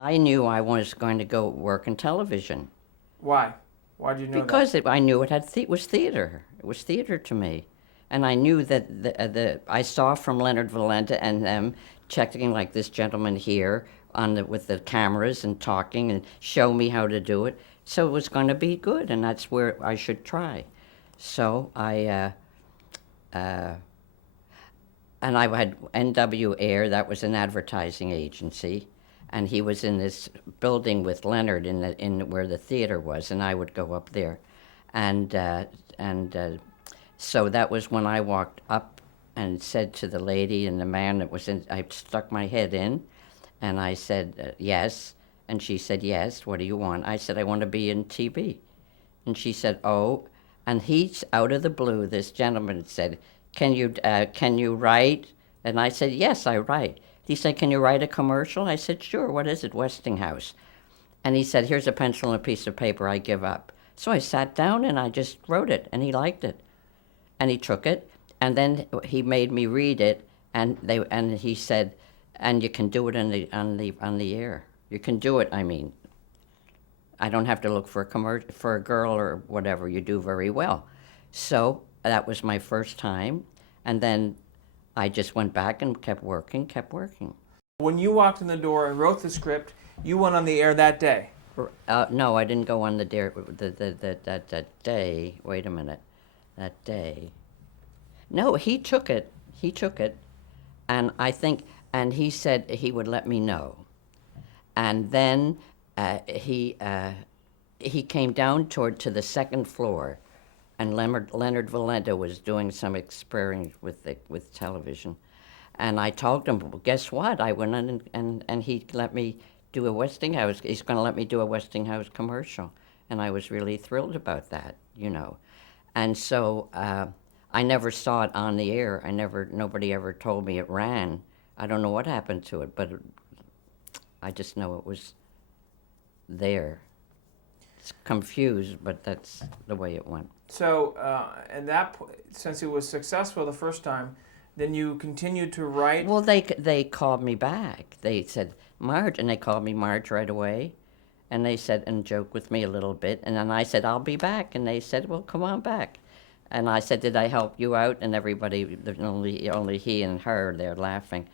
I knew I was going to go work in television Why? Why did you know that? because I knew it was theater. It was theater to me, and I knew that I saw from Leonard Valenta and them checking like this gentleman here with the cameras and talking and show me how to do it. So it was going to be good, and that's where I should try. So and I had NW Air, that was an advertising agency, and he was in this building with Leonard in where the theater was, and I would go up there, and uh, and so that was when I walked up and said to the lady and the man that was in. I stuck my head in, and I said yes, and she said yes. What do you want? I said I want to be in TV. And she said, "Oh," and he's out of the blue. This gentleman said, can you write?" And I said, "Yes, I write." He said, "Can you write a commercial?" I said, "Sure. What is it? Westinghouse." And he said, "Here's a pencil and a piece of paper. I give up." So I sat down and I just wrote it, and he liked it, and he took it, and then he made me read it, and he said, "And you can do it on the air. You can do it. I mean, I don't have to look for for a girl or whatever. You do very well." So that was my first time, and then I just went back and kept working, kept working. When you walked in the door and wrote the script, you went on the air that day. No, I didn't go on the dare that day. Wait a minute, that day. No, he took it. He took it, and I think, and he said he would let me know. And then uh, he uh, he came down toward to the second floor, and Leonard Valenta was doing some experience with television, and I told him, well, guess what? I went in and he let me do a Westinghouse. He's going to let me do a Westinghouse commercial, and I was really thrilled about that, you know. And so I never saw it on the air. Nobody ever told me it ran. I don't know what happened to it, but I just know it was there. It's confused, but that's the way it went. So, and since it was successful the first time, then you continued to write. Well, they called me back. They said Marge, and they called me Marge right away, and they said and joked with me a little bit, and then I said I'll be back, and they said, well, come on back, and I said, did I help you out? And everybody, only he and her, they're laughing,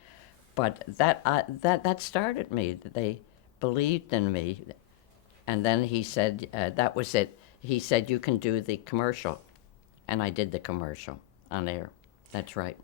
but that started me. They believed in me, and then he said that was it. He said you can do the commercial, and I did the commercial on air. That's right.